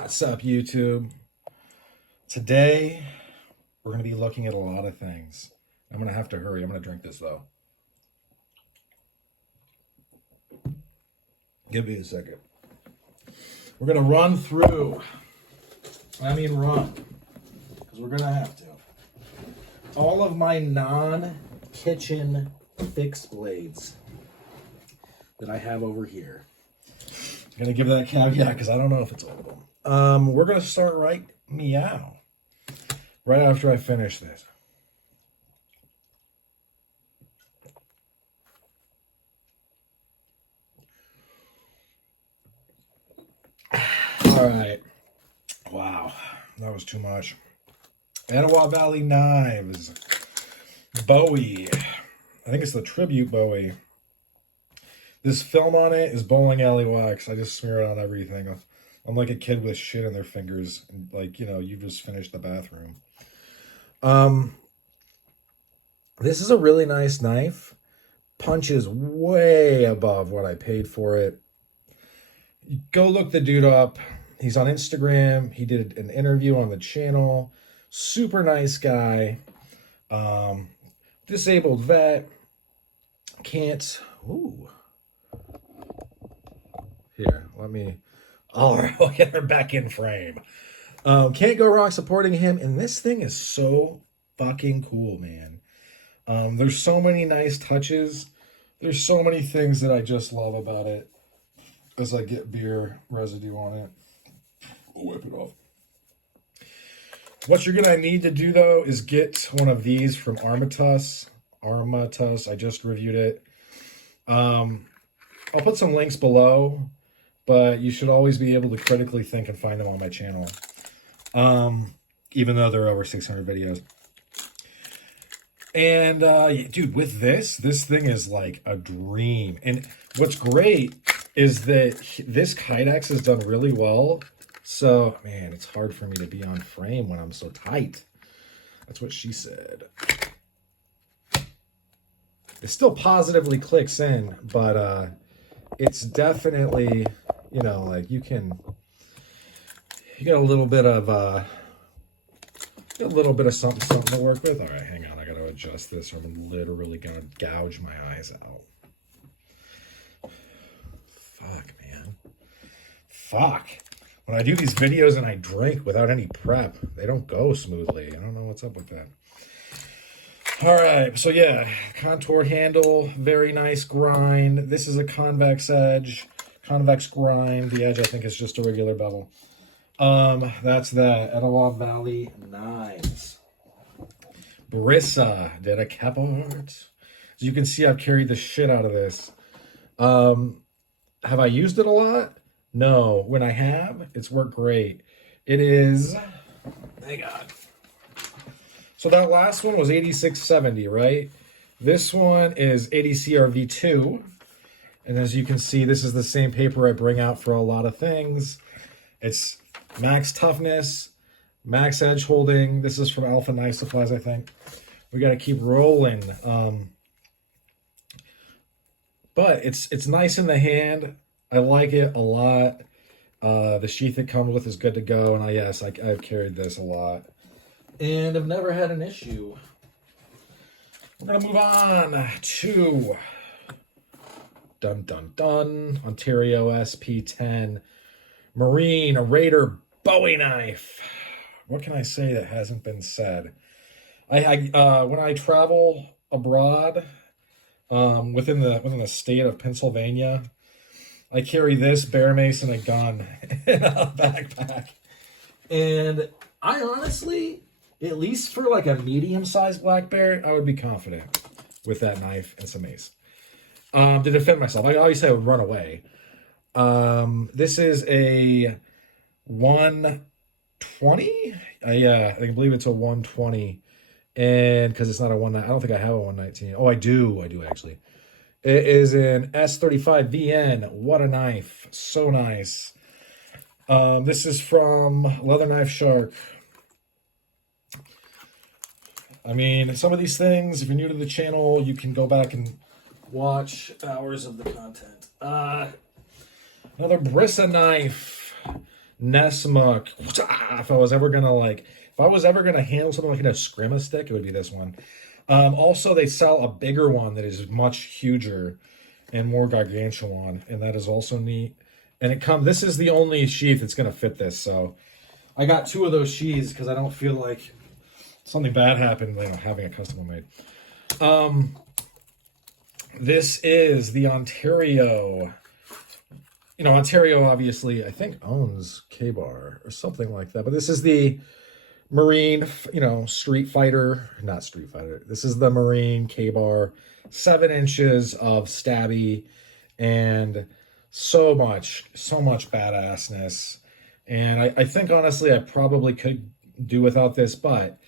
What's up, YouTube? Today, we're going to be looking at a lot of things. I'm going to have to hurry. I'm going to drink this, though. Give me a second. We're going to run through. Run. Because we're going to have to. All of my non-kitchen fixed blades that I have over here. I'm going to give that caveat because I don't know if it's audible. We're going to start right after I finish this. All right. Wow, that was too much. Etowah Valley Knives. Bowie. I think it's the Tribute Bowie. This film on it is bowling alley wax. I just smear it on everything. I'm like a kid with shit in their fingers. And you just finished the bathroom. This is a really nice knife. Punches way above what I paid for it. Go look the dude up. He's on Instagram. He did an interview on the channel. Super nice guy. Disabled vet. Can't. Ooh. Here, I'll get her back in frame. Can't go wrong supporting him. And this thing is so fucking cool, man. There's so many nice touches. There's so many things that I just love about it. As I get beer residue on it. I'll wipe it off. What you're going to need to do, though, is get one of these from Armatus. I just reviewed it. I'll put some links below. But you should always be able to critically think and find them on my channel. Even though there are over 600 videos. And, dude, with this thing is like a dream. And what's great is that this Kydex has done really well. So, man, it's hard for me to be on frame when I'm so tight. That's what she said. It still positively clicks in, but it's definitely... you get a little bit of something to work with. All right, hang on. I got to adjust this or I'm literally going to gouge my eyes out. Fuck, man. Fuck. When I do these videos and I drink without any prep, they don't go smoothly. I don't know what's up with that. All right, so yeah, contour handle, very nice grind. This is a convex edge. Convex grind. The edge, I think, is just a regular bevel. That's that. Etowah Valley Knives. Brissa did a Kepart. As you can see, I've carried the shit out of this. Have I used it a lot? No. When I have, it's worked great. It is... hang on. So that last one was 8670, right? This one is 80 CRV2. And as you can see, this is the same paper I bring out for a lot of things. It's max toughness, max edge holding. This is from Alpha Knife Supplies, I think. We got to keep rolling. But it's nice in the hand. I like it a lot. The sheath it comes with is good to go. And I've carried this a lot. And I've never had an issue. We're going to move on to... dun, dun, dun. Ontario SP10. Marine, a Raider Bowie knife. What can I say that hasn't been said? When I travel abroad, within the state of Pennsylvania, I carry this Bear Mason, a gun, in a backpack. And I honestly, at least for like a medium-sized black bear, I would be confident with that knife and some mace. To defend myself. I obviously I would run away. This is a 120. I believe it's a 120, and because it's not a 1. I don't think I have a 119. Oh, I do actually. It is an S35 VN. What a knife! So nice. This is from Leather Knife Shark. I mean, some of these things, if you're new to the channel, you can go back and watch hours of the content. Another Brissa knife. Nessmuk. If I was ever gonna handle something like a Eskrima stick, it would be this one. Also, they sell a bigger one that is much huger and more gargantuan, and that is also neat. And this is the only sheath that's gonna fit this, so I got 2 of those sheaths because I don't feel like something bad happened, having a custom one made. This is the Ontario. Ontario obviously, I think, owns K-Bar or something like that. But this is the Marine, Street Fighter. Not Street Fighter. This is the Marine K-Bar. 7 inches of stabby and so much badassness. And I think, honestly, I probably could do without this. But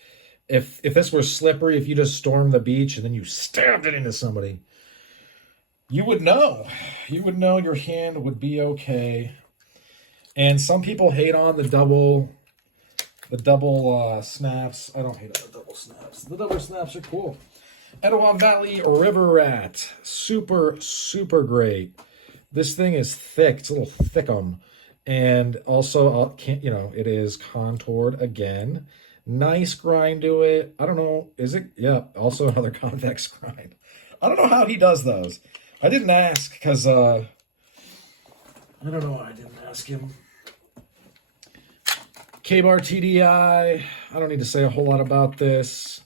if this were slippery, if you just stormed the beach and then you stabbed it into somebody, you would know. You would know your hand would be okay. And some people hate on the double snaps. I don't hate on the double snaps. The double snaps are cool. Etowah Valley River Rat. Super, super great. This thing is thick. It's a little thickum. And also, it is contoured again. Nice grind to it. I don't know. Is it? Yeah. Also another convex grind. I don't know how he does those. I didn't ask because I don't know why I didn't ask him. K-Bar TDI. I don't need to say a whole lot about this.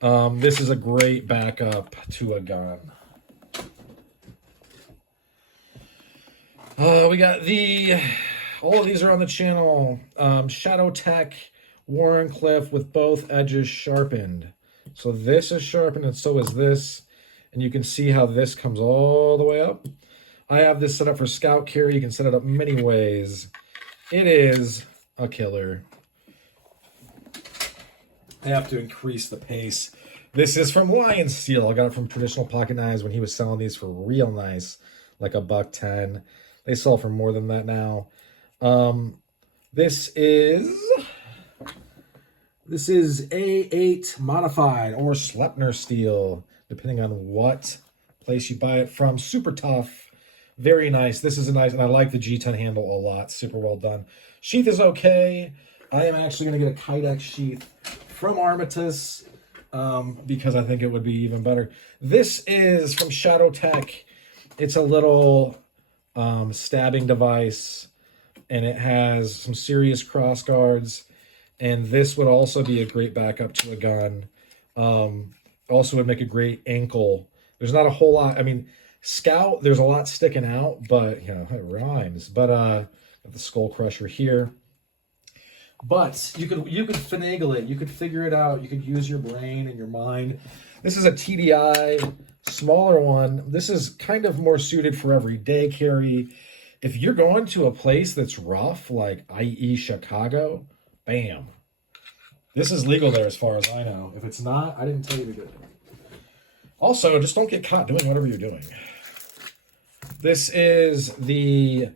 This is a great backup to a gun. We got all of these are on the channel. Shadow Tech Warrenclyffe with both edges sharpened. So this is sharpened and so is this. And you can see how this comes all the way up. I have this set up for scout carry. You can set it up many ways. It is a killer. I have to increase the pace. This is from Lion Steel. I got it from Traditional Pocket Knives when he was selling these for real nice, like $110. They sell for more than that now. This is A8 modified or Sleipner steel, depending on what place you buy it from. Super tough. Very nice. This is and I like the G10 handle a lot. Super well done. Sheath is okay. I am actually going to get a Kydex sheath from Armitage because I think it would be even better. This is from Shadow Tech. It's a little stabbing device, and it has some serious cross guards. And this would also be a great backup to a gun. Also would make a great ankle. There's not a whole lot. I mean, Scout, there's a lot sticking out, but, it rhymes. But the Skull Crusher here. But you could finagle it. You could figure it out. You could use your brain and your mind. This is a TDI, smaller one. This is kind of more suited for everyday carry. If you're going to a place that's rough, like i.e. Chicago, bam. This is legal there as far as I know. If it's not, I didn't tell you to do it. Also, just don't get caught doing whatever you're doing. This is the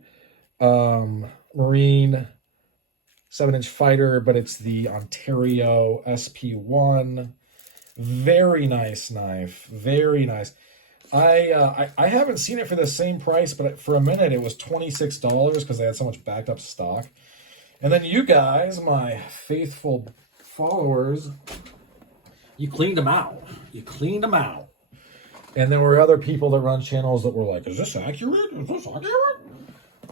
Marine 7-inch fighter, but it's the Ontario SP1. Very nice knife. Very nice. I haven't seen it for the same price, but for a minute it was $26 because they had so much backed up stock. And then you guys, my faithful followers, you cleaned them out. You cleaned them out. And there were other people that run channels that were like, is this accurate? Is this accurate?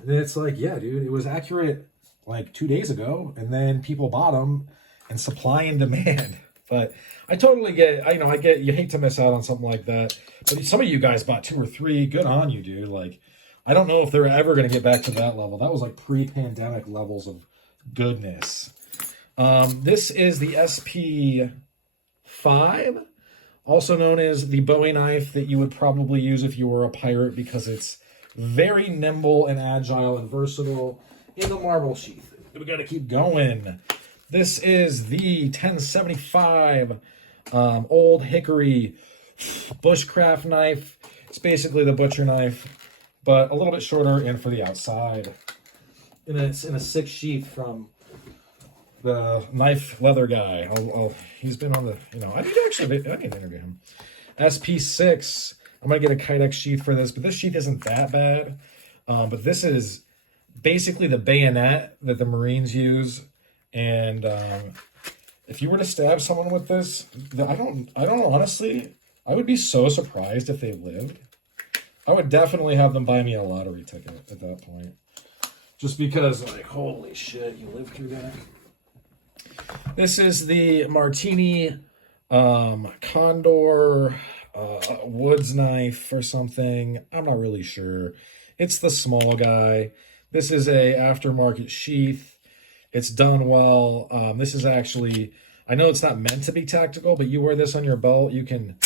And it's like, yeah, dude, it was accurate like 2 days ago. And then people bought them and supply and demand. But I totally get, I get, you hate to miss out on something like that. But some of you guys bought 2 or 3. Good on you, dude. Like, I don't know if they're ever going to get back to that level. That was like pre-pandemic levels of goodness. This is the SP5, also known as the Bowie knife that you would probably use if you were a pirate because it's very nimble and agile and versatile in the marble sheath. We got to keep going. This is the 1075 Old Hickory bushcraft knife. It's basically the butcher knife, but a little bit shorter and for the outside. And it's in a 6 sheath from the knife leather guy. He's been on the, I need to interview him. SP6. I'm going to get a Kydex sheath for this, but this sheath isn't that bad. But this is basically the bayonet that the Marines use. And if you were to stab someone with this, I don't honestly, I would be so surprised if they lived. I would definitely have them buy me a lottery ticket at that point. Just because, like, holy shit, you lived through that. This is the Martini Condor Woods knife or something. I'm not really sure. It's the small guy. This is a aftermarket sheath. It's done well. This is actually, I know it's not meant to be tactical, but you wear this on your belt. You can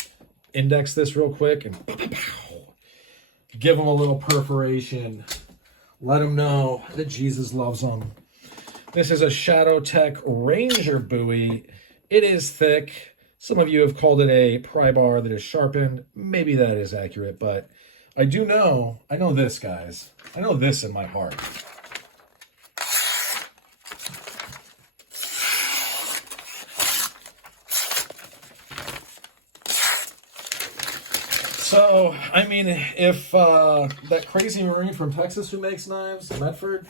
index this real quick and pow, pow, pow. Give them a little perforation. Let them know that Jesus loves them. This is a Shadow Tech Ranger buoy. It is thick. Some of you have called it a pry bar that is sharpened. Maybe that is accurate, but I know this, guys. I know this in my heart. So, I mean, if that crazy Marine from Texas who makes knives, Medford,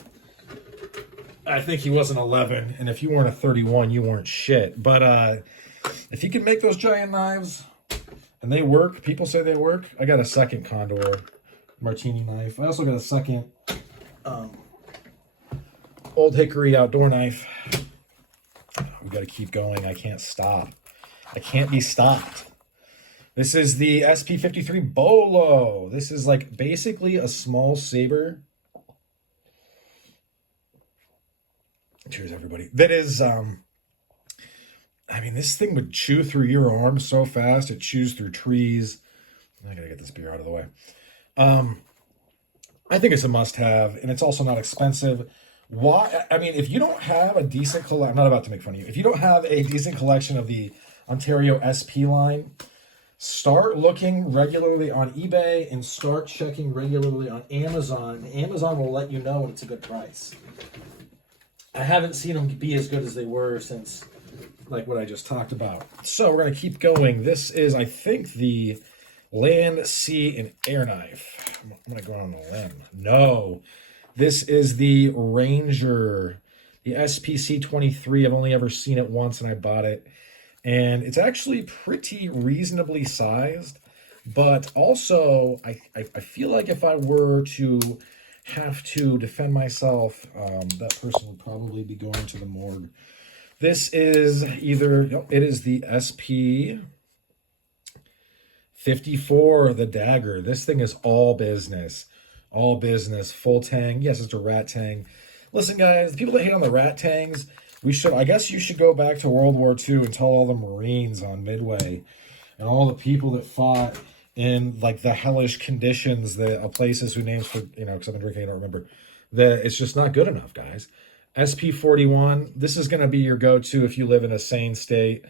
I think he wasn't 11, and if you weren't a 31, you weren't shit. But if you can make those giant knives, and they work, people say they work. I got a second Condor Martini knife. I also got a second Old Hickory outdoor knife. We got to keep going. I can't stop. I can't be stopped. This is the SP53 Bolo. This is like basically a small saber. Cheers, everybody. That is, I mean, this thing would chew through your arm so fast. It chews through trees. I gotta get this beer out of the way. I think it's a must-have, and it's also not expensive. Why? I mean, if you don't have a decent collection, I'm not about to make fun of you. If you don't have a decent collection of the Ontario SP line, start looking regularly on eBay and start checking regularly on Amazon. Amazon will let you know when it's a good price. I haven't seen them be as good as they were since, like, what I just talked about. So we're going to keep going. This is, I think, the Land, Sea, and Air knife. I'm going to go on a limb. No. This is the Ranger, the SPC-23. I've only ever seen it once, and I bought it. And it's actually pretty reasonably sized, but also I feel like if I were to have to defend myself, that person would probably be going to the morgue. This is it is the SP-54, the dagger. This thing is all business, full tang. Yes, it's a rat tang. Listen, guys, the people that hate on the rat tangs, I guess you should go back to World War II and tell all the Marines on Midway and all the people that fought in, like, the hellish conditions that places who names for, because I've been drinking, I don't remember, that it's just not good enough, guys. SP-41, this is going to be your go-to if you live in a sane state.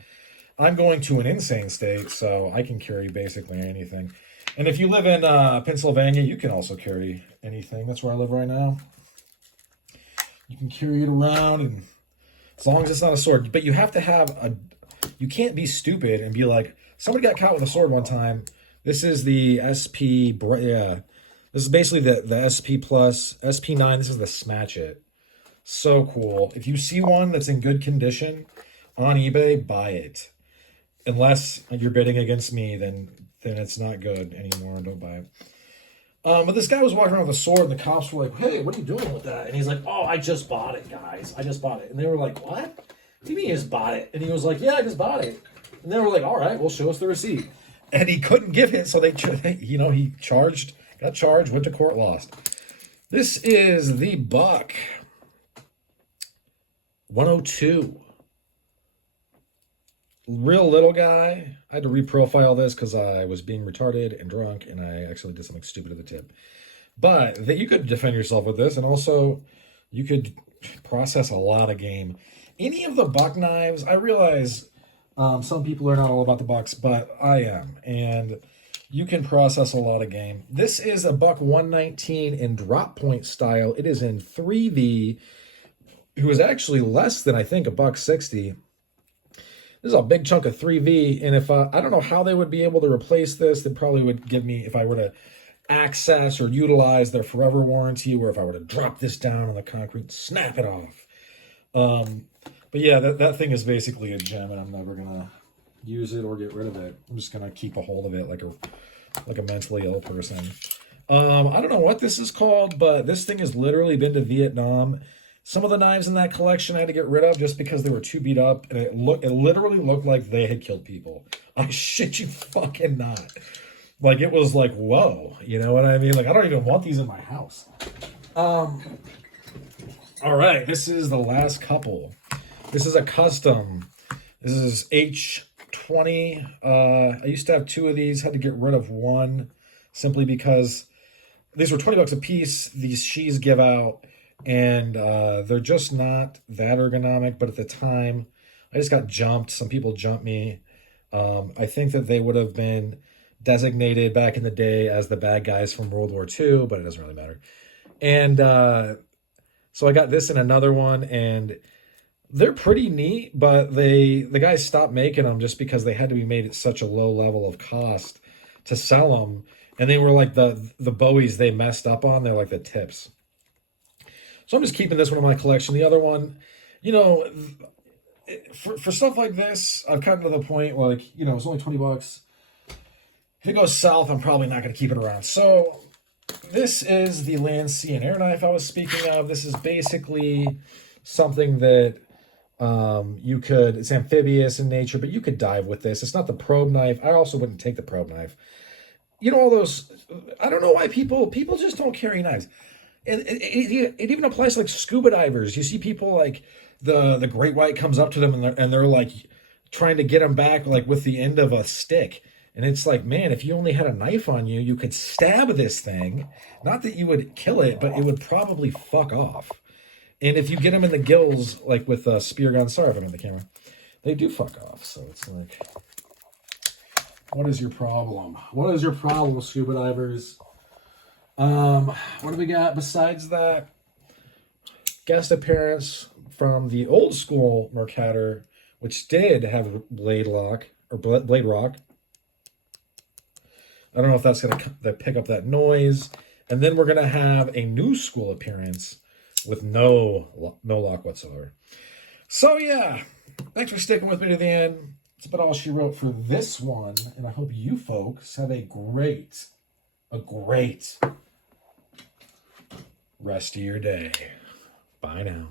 I'm going to an insane state, so I can carry basically anything. And if you live in Pennsylvania, you can also carry anything. That's where I live right now. You can carry it around, and as long as it's not a sword. But you have to have you can't be stupid and be like, somebody got caught with a sword one time. This is the SP, yeah. This is basically the SP Plus, SP9. This is the Smash It. So cool. If you see one that's in good condition on eBay, buy it. Unless you're bidding against me, then it's not good anymore. Don't buy it. But this guy was walking around with a sword, and the cops were like, "Hey, what are you doing with that?" And he's like, "Oh, I just bought it, guys. I just bought it." And they were like, "What? What do you mean you just bought it?" And he was like, "Yeah, I just bought it." And they were like, "All right, well, show us the receipt." And he couldn't give it, so he got charged, went to court, lost. This is the Buck 102. Real little guy. I had to reprofile this because I was being retarded and drunk, and I actually did something stupid at the tip. But you could defend yourself with this, and also you could process a lot of game. Any of the Buck knives, I realize some people are not all about the Bucks, but I am, and you can process a lot of game. This is a Buck 119 in drop point style. It is in 3V. It was actually less than, I think, a Buck 60. This is a big chunk of 3V, and if I don't know how they would be able to replace this, they probably would give me, if I were to access or utilize their forever warranty, where if I were to drop this down on the concrete, snap it off. But yeah, that thing is basically a gem, and I'm never gonna use it or get rid of it. I'm just gonna keep a hold of it like a mentally ill person. I don't know what this is called, but this thing has literally been to Vietnam. Some of the knives in that collection I had to get rid of just because they were too beat up, and it literally looked like they had killed people. I shit you fucking not. Like, it was like, whoa, you know what I mean? Like, I don't even want these in my house. All right, this is the last couple. This is a custom. This is H20. I used to have 2 of these, had to get rid of one simply because these were $20 a piece. These sheaths give out, and they're just not that ergonomic. But at the time, I just got jumped. Some people jumped me. I think that they would have been designated back in the day as the bad guys from World War II, but it doesn't really matter. And so I got this and another one, and they're pretty neat, but the guys stopped making them just because they had to be made at such a low level of cost to sell them. And they were like the Bowies they messed up on. They're like the tips. So I'm just keeping this one in my collection. The other one, you know, for stuff like this, I've come to the point where, like, you know, it's only $20. If it goes south, I'm probably not going to keep it around. So this is the Land, Sea, and Air knife I was speaking of. This is basically something that it's amphibious in nature, but you could dive with this. It's not the probe knife. I also wouldn't take the probe knife. You know, all those, I don't know why people just don't carry knives. And it even applies to like scuba divers. You see people like the great white comes up to them and they're like trying to get them back like with the end of a stick. And it's like, man, if you only had a knife on you, you could stab this thing. Not that you would kill it, but it would probably fuck off. And if you get them in the gills, like with a spear gun, sorry if I'm in the camera, they do fuck off. So it's like, what is your problem? What is your problem, scuba divers? What do we got besides that? Guest appearance from the old school Mercator, which did have blade rock. I don't know if that's going to pick up that noise. And then we're going to have a new school appearance with no lock whatsoever. So yeah, thanks for sticking with me to the end. That's about all she wrote for this one. And I hope you folks have a great rest of your day. Bye now.